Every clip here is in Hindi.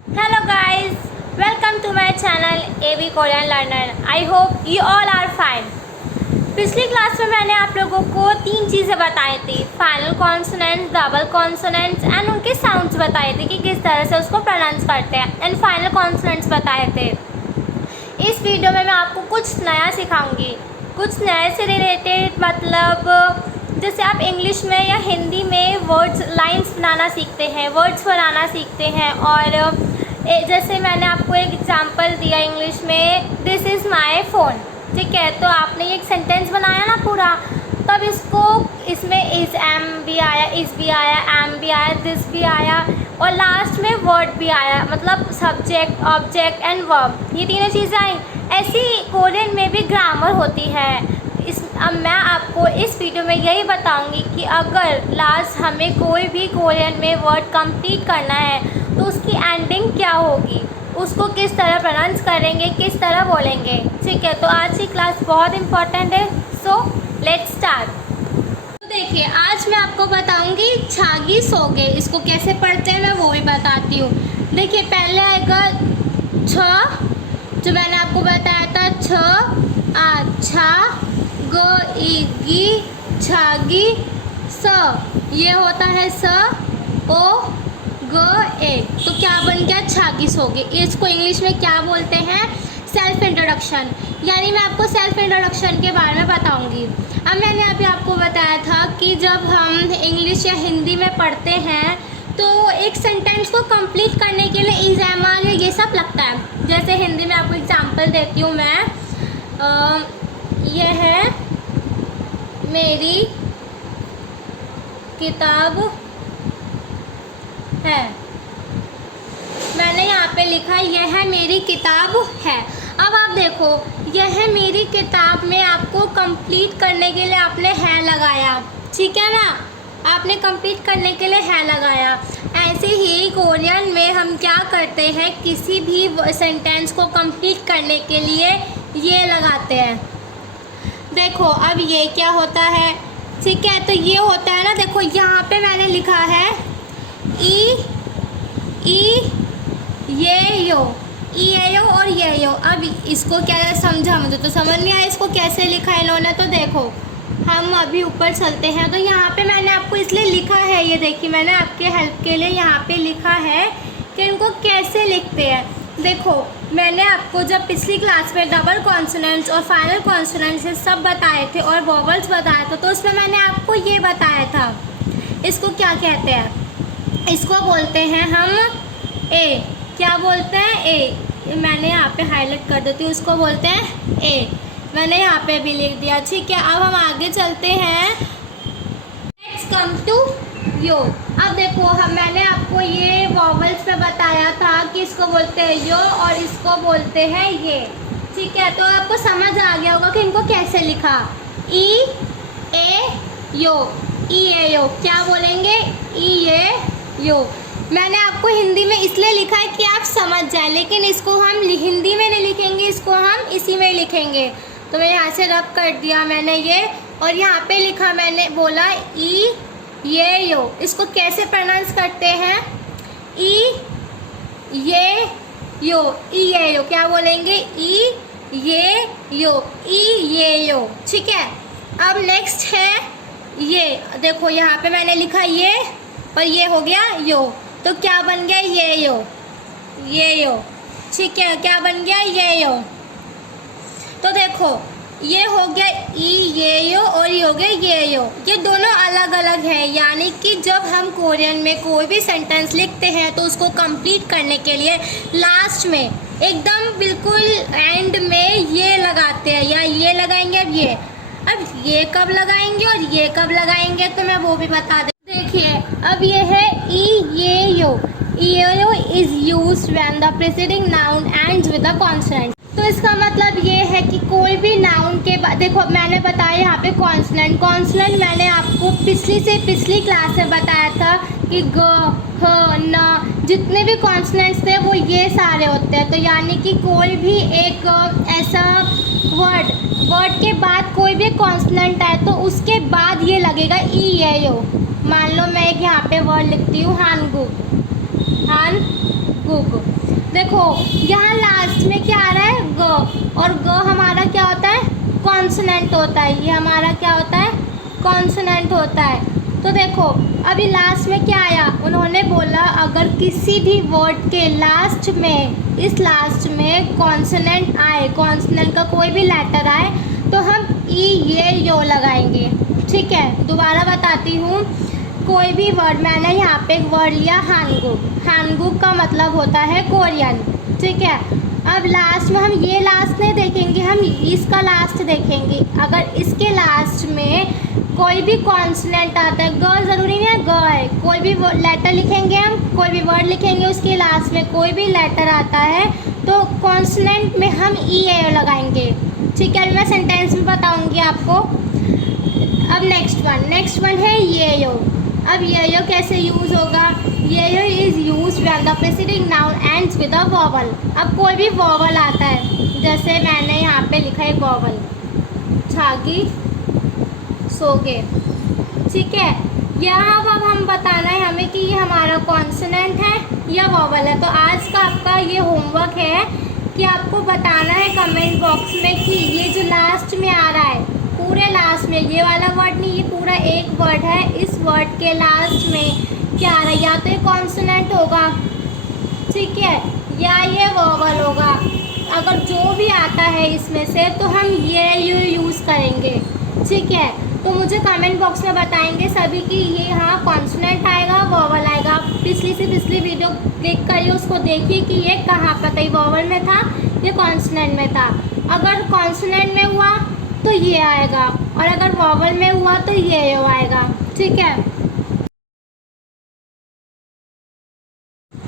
Hello guys, welcome to my channel AB Korean Learner. I hope you all are fine. पिछली क्लास में मैंने आप लोगों को तीन चीज़ें बताई थी, final consonants, double consonants and उनके साउंड्स बताए थे कि किस तरह से उसको प्रोनाउंस करते हैं एंड फाइनल कॉन्सोनेंट्स बताए थे। इस वीडियो में मैं आपको कुछ नया सिखाऊंगी, कुछ नए से रिलेटेड, मतलब जैसे आप इंग्लिश में या हिंदी में वर्ड्स लाइंस बनाना सीखते हैं, वर्ड्स बनाना सीखते हैं। और जैसे मैंने आपको एक एग्जांपल दिया इंग्लिश में, दिस इज़ माय फ़ोन, ठीक है। तो आपने एक सेंटेंस बनाया ना पूरा, तब इसको इसमें इज़ एम भी आया, इज़ भी आया, एम भी आया, दिस भी आया और लास्ट में वर्ड भी आया, मतलब सब्जेक्ट, ऑब्जेक्ट एंड वर्ब, ये तीनों चीज़ें आई। ऐसी कोरियन में भी ग्रामर होती है। अब मैं आपको इस वीडियो में यही बताऊंगी कि अगर लास्ट हमें कोई भी कोरियन में वर्ड कंप्लीट करना है तो उसकी एंडिंग क्या होगी, उसको किस तरह प्रोनाउंस करेंगे, किस तरह बोलेंगे, ठीक है। तो आज की क्लास बहुत इम्पोर्टेंट है, सो लेट्स स्टार्ट। तो देखिए, आज मैं आपको बताऊंगी छागी सोगे, इसको कैसे पढ़ते हैं मैं वो भी बताती हूँ। देखिए, पहले आएगा छ, जो मैंने आपको बताया था, छ अच्छा, ग इगी छागी, स ये होता है स, ओ ग ए। तो क्या बन गया, छागी सोगे। इसको इंग्लिश में क्या बोलते हैं, सेल्फ इंट्रोडक्शन। यानी मैं आपको सेल्फ इंट्रोडक्शन के बारे में बताऊंगी। अब मैंने अभी आपको बताया था कि जब हम इंग्लिश या हिंदी में पढ़ते हैं तो एक सेंटेंस को कंप्लीट करने के लिए इज एम आर ये सब लगता है। जैसे हिंदी में आपको एग्जांपल देती हूँ मैं, यह है मेरी किताब है, मैंने यहाँ पे लिखा यह है मेरी किताब है। अब आप देखो, यह है मेरी किताब में आपको कंप्लीट करने के लिए आपने है लगाया, ठीक है ना, आपने कंप्लीट करने के लिए है लगाया। ऐसे ही कोरियन में हम क्या करते हैं, किसी भी सेंटेंस को कंप्लीट करने के लिए ये लगाते हैं। देखो, अब ये क्या होता है, ठीक है। तो ये होता है ना, देखो यहाँ पे मैंने लिखा है ई ये यो, ई ये यो और ये यो। अब इसको क्या समझा, मुझे तो समझ नहीं आया इसको कैसे लिखा है इन्होंने। तो देखो, हम अभी ऊपर चलते हैं। तो यहाँ पे मैंने आपको इसलिए लिखा है, ये देखिए मैंने आपके हेल्प के लिए यहाँ पे लिखा है कि इनको कैसे लिखते हैं। देखो, मैंने आपको जब पिछली क्लास में डबल कॉन्सोनेंट्स और फाइनल कॉन्सोनेंट्स से सब बताए थे और वोवेल्स बताया था, तो उसमें मैंने आपको ये बताया था, इसको क्या कहते हैं, इसको बोलते हैं हम ए। क्या बोलते हैं, ए। मैंने यहाँ पे हाईलाइट कर देती हूँ, उसको बोलते हैं ए, मैंने यहाँ पे भी लिख दिया, ठीक है। अब हम आगे चलते हैं, लेट्स कम टू यो। अब देखो, मैंने आपको ये वॉवल्स में बताया था कि इसको बोलते हैं यो और इसको बोलते हैं ये, ठीक है। तो आपको समझ आ गया होगा कि इनको कैसे लिखा, ई ए यो, ई ए यो। क्या बोलेंगे, ई ए यो। मैंने आपको हिंदी में इसलिए लिखा है कि आप समझ जाए, लेकिन इसको हम हिंदी में नहीं लिखेंगे, इसको हम इसी में लिखेंगे। तो मैं यहाँ से रब कर दिया मैंने ये, और यहाँ पे लिखा, मैंने बोला ई ये यो। इसको कैसे प्रोनाउंस करते हैं, ई ये यो, ई ये यो। क्या बोलेंगे, ई ये यो, ई ये यो, ठीक है। अब नेक्स्ट है ये, देखो यहाँ पे मैंने लिखा ये और ये हो गया यो, तो क्या बन गया, ये यो, ठीक है। क्या बन गया, ये यो। तो देखो, ये हो गया ई ये यो और ये हो गया ये यो। ये दोनों अलग अलग है, यानी कि जब हम कोरियन में कोई भी सेंटेंस लिखते हैं तो उसको कंप्लीट करने के लिए लास्ट में एकदम बिल्कुल एंड में ये लगाते हैं, या ये लगाएंगे। अब ये कब लगाएंगे और ये कब लगाएंगे तो मैं वो भी बता दे। देखिए, अब ये है ई ये यो। ई ये यो is used when the preceding noun ends with a consonant. तो इसका मतलब ये है कि कोई भी नाउन के बाद, देखो मैंने बताया यहाँ पे कॉन्सोनेंट मैंने आपको पिछली क्लास में बताया था कि ग ह न, जितने भी कॉन्सोनेंट्स थे वो ये सारे होते हैं। तो यानी कि कोई भी एक ऐसा वर्ड के बाद कोई भी कॉन्सोनेंट है तो उसके बाद ये लगेगा ई ये यो। मान लो मैं एक यहाँ पे वर्ड लिखती हूँ हानगु, गुग। देखो यहाँ लास्ट में क्या आ रहा है, ग, और ग हमारा क्या होता है, कॉन्सोनेंट होता है। ये हमारा क्या होता है, कॉन्सोनेंट होता है। तो देखो अभी लास्ट में क्या आया, उन्होंने बोला अगर किसी भी वर्ड के लास्ट में, इस लास्ट में कॉन्सोनेंट आए, कॉन्सोनेंट का कोई भी लेटर आए, तो हम ई, ये, यो लगाएंगे। ठीक है, दोबारा बताती हूँ। कोई भी वर्ड, मैंने यहाँ पे एक वर्ड लिया हानगुक। हानगुक का मतलब होता है कोरियन। ठीक है, अब लास्ट में हम ये लास्ट नहीं देखेंगे, हम इसका लास्ट देखेंगे। अगर इसके लास्ट में कोई भी कॉन्सोनेंट आता है, ग ज़रूरी नहीं है ग है, कोई भी लेटर लिखेंगे, हम कोई भी वर्ड लिखेंगे, उसके लास्ट में कोई भी लेटर आता है तो कॉन्सोनेंट में हम ई ए लगाएंगे। ठीक है, मैं सेंटेंस में बताऊंगी आपको। अब नेक्स्ट वन है ये यो। अब ये यो कैसे यूज़ होगा, ये यो is use when the preceding noun ends with a vowel. अब कोई भी वॉवल आता है, जैसे मैंने यहाँ पे लिखा है वॉवल, छागी, सोगे। ठीक है, यहाँ अब हम बताना है हमें कि ये हमारा कॉन्सोनेंट है या वॉवल है। तो आज का आपका ये होमवर्क है कि आपको बताना है कमेंट बॉक्स में कि ये जो लास्ट में आ रहा है, पूरे लास्ट में, ये वाला वर्ड नहीं, ये पूरा एक वर्ड है, इस वर्ड के लास्ट में क्या आ रहा है, या तो ये कॉन्सोनेंट होगा, ठीक है, या ये वॉवल होगा। अगर जो भी आता है इसमें से तो हम ये यूज़ करेंगे। ठीक है, तो मुझे कमेंट बॉक्स में बताएंगे सभी कि ये यहाँ कॉन्सोनेंट आएगा, वॉवल आएगा। पिछली से पिछली वीडियो क्लिक करिए, उसको देखिए कि ये कहाँ पर था, ये वॉवल में था, ये कॉन्सोनेंट में था। अगर कॉन्सोनेंट में हुआ तो ये आएगा, और अगर वॉवल में हुआ तो ये आएगा। ठीक है,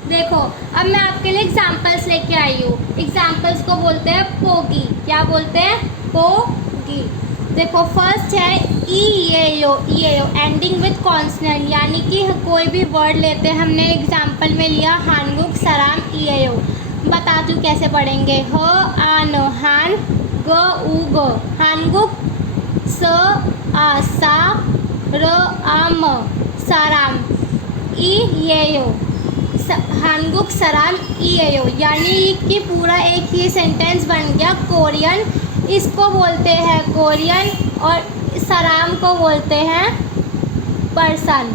देखो अब मैं आपके लिए एग्जाम्पल्स लेके आई हूँ। एग्जाम्पल्स को बोलते हैं पोगी। क्या बोलते हैं, पोगी। देखो फर्स्ट है ई ये यो, एंडिंग विद कॉन्सोनेंट, यानी कि कोई भी वर्ड लेते हैं, हमने एग्जाम्पल में लिया हानगुक, सराम, ई यो। बता दूँ कैसे पढ़ेंगे, ह आन, हान, ग उ ग, हानगुक, स आ सा, र आ म, सराम, ई ये यो, हानगुक, सराम, ई ये यो। यानी कि पूरा एक ही सेंटेंस बन गया कोरियन। इसको बोलते हैं कोरियन और सराम को बोलते हैं पर्सन।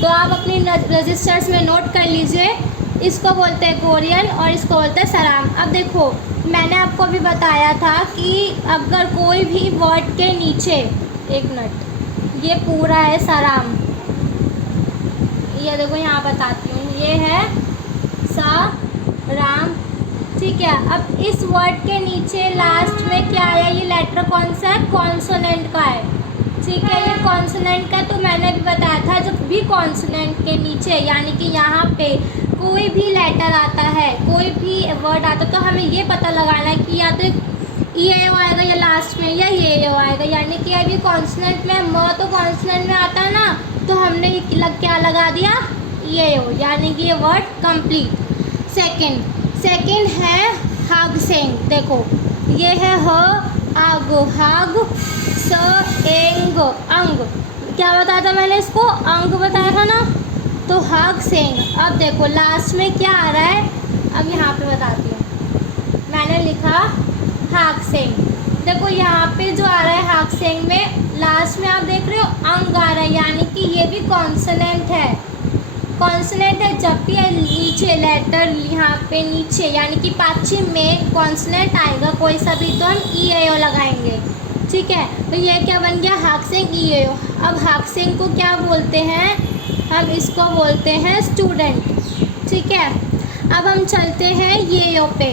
तो आप अपनी रजिस्टर्स में नोट कर लीजिए, इसको बोलते हैं कोरियन और इसको बोलते हैं सराम। अब देखो मैंने आपको अभी बताया था कि अगर कोई भी वर्ड के नीचे, एक मिनट, ये पूरा है सराम, ये देखो यहाँ बताती हूँ, ये है सराम। ठीक है, अब इस वर्ड के नीचे लास्ट में क्या आया, ये लेटर कौन सा है, कॉन्सोनेंट का है। ठीक है, ये कॉन्सोनेंट का, तो मैंने भी बताया था जब भी कॉन्सोनेंट के नीचे, यानी कि यहाँ पे कोई भी लेटर आता है, कोई भी वर्ड आता है, तो हमें ये पता लगाना है कि या तो ये आएगा या लास्ट में, या ये आएगा। यानी कि अभी कॉन्सोनेंट में म तो कॉन्सोनेंट में आता है ना, तो हमने क्या लगा दिया, ये यानी कि ये वर्ड कंप्लीट। सेकंड है हग सेंग। देखो ये है ह आग, हग, स एंग, अंग। क्या बताया था मैंने, इसको अंग बताया था ना, तो हग सेंग। अब देखो लास्ट में क्या आ रहा है, अब यहाँ पे बताती हूँ। मैंने लिखा हग सेंग। देखो यहाँ पे जो आ रहा है हग सेंग में लास्ट में आप देख रहे हो अंग आ रहा है, यानी कि ये भी कॉन्सोनेंट है। कॉन्सोनेंट है, जब भी नीचे लेटर यहाँ पे नीचे, यानी कि पाछिम में कॉन्सोनेंट आएगा कोई सा भी, तो हम ई ए ओ लगाएंगे। ठीक है, तो ये क्या बन गया, हाक्सेंग ई ए ओ। अब हाक्सेंग को क्या बोलते हैं, हम इसको बोलते हैं स्टूडेंट। ठीक है, अब हम चलते हैं ये ओ पे,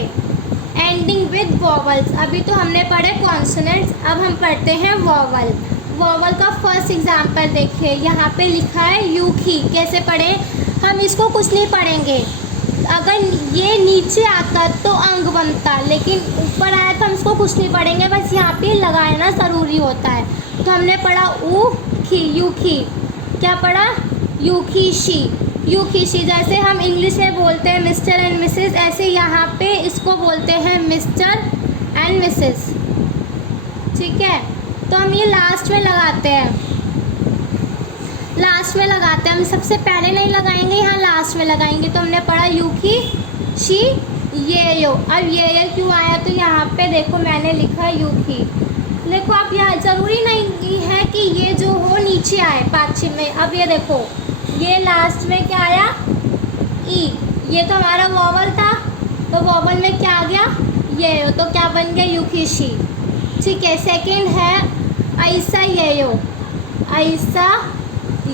एंडिंग विद वॉवल्स। अभी तो हमने पढ़े कॉन्सोनेंट्स, अब हम पढ़ते हैं वॉवल। वॉवल का फर्स्ट एग्जाम्पल देखिए, यहाँ पे लिखा है यूखी। कैसे पढ़े, हम इसको कुछ नहीं पढ़ेंगे, अगर ये नीचे आता तो अंग बनता, लेकिन ऊपर आया तो हम इसको कुछ नहीं पढ़ेंगे, बस यहाँ पे लगाना ज़रूरी होता है। तो हमने पढ़ा ऊ खी, यूखी। क्या पढ़ा, यूखीशी, यूखीशी। जैसे हम इंग्लिश में बोलते हैं मिस्टर एंड मिसेस, ऐसे यहाँ पे इसको बोलते हैं मिस्टर एंड मिसेस। ठीक है, तो हम ये लास्ट में लगाते हैं, हम सबसे पहले नहीं लगाएंगे, यहाँ लास्ट लास्ट में लगाएंगे। तो हमने पढ़ा यूकी शी ये यो। अब ये क्यों आया, तो यहाँ पे देखो मैंने लिखा यूकी। देखो आप यहाँ ज़रूरी नहीं है कि ये जो हो नीचे आए पाछे में। अब ये देखो ये लास्ट में क्या आया, ई। ये तो हमारा वॉवल था, तो वॉवल में क्या आ गया, ये। तो क्या बन गया, यूकीशी। ठीक है। सेकंड है ऐसा ये यो। ऐसा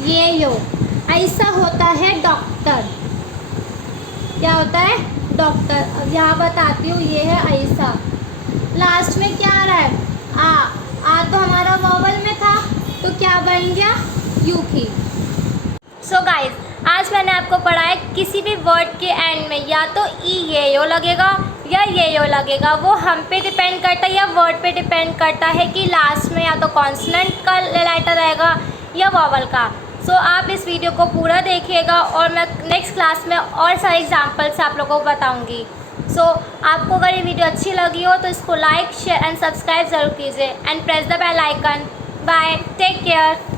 ये यो। ऐसा होता है डॉक्टर। क्या होता है, डॉक्टर। अब यहाँ बताती हूँ, ये है ऐसा। लास्ट में क्या आ रहा है, आ तो हमारा वॉवल में था, तो क्या बन गया, यूकी। सो गाइज, आज मैंने आपको पढ़ाया किसी भी वर्ड के एंड में या तो ई ये यो लगेगा या ये यो लगेगा। वो हम पे डिपेंड करता है या वर्ड पे डिपेंड करता है कि लास्ट में या तो कॉन्सोनेंट का लेटर आएगा या वॉवल का। सो आप इस वीडियो को पूरा देखिएगा और मैं नेक्स्ट क्लास में और सारे एग्जाम्पल्स आप लोगों को बताऊँगी। सो आपको अगर ये वीडियो अच्छी लगी हो तो इसको लाइक शेयर एंड सब्सक्राइब ज़रूर कीजिए and press the bell icon. Bye, take care.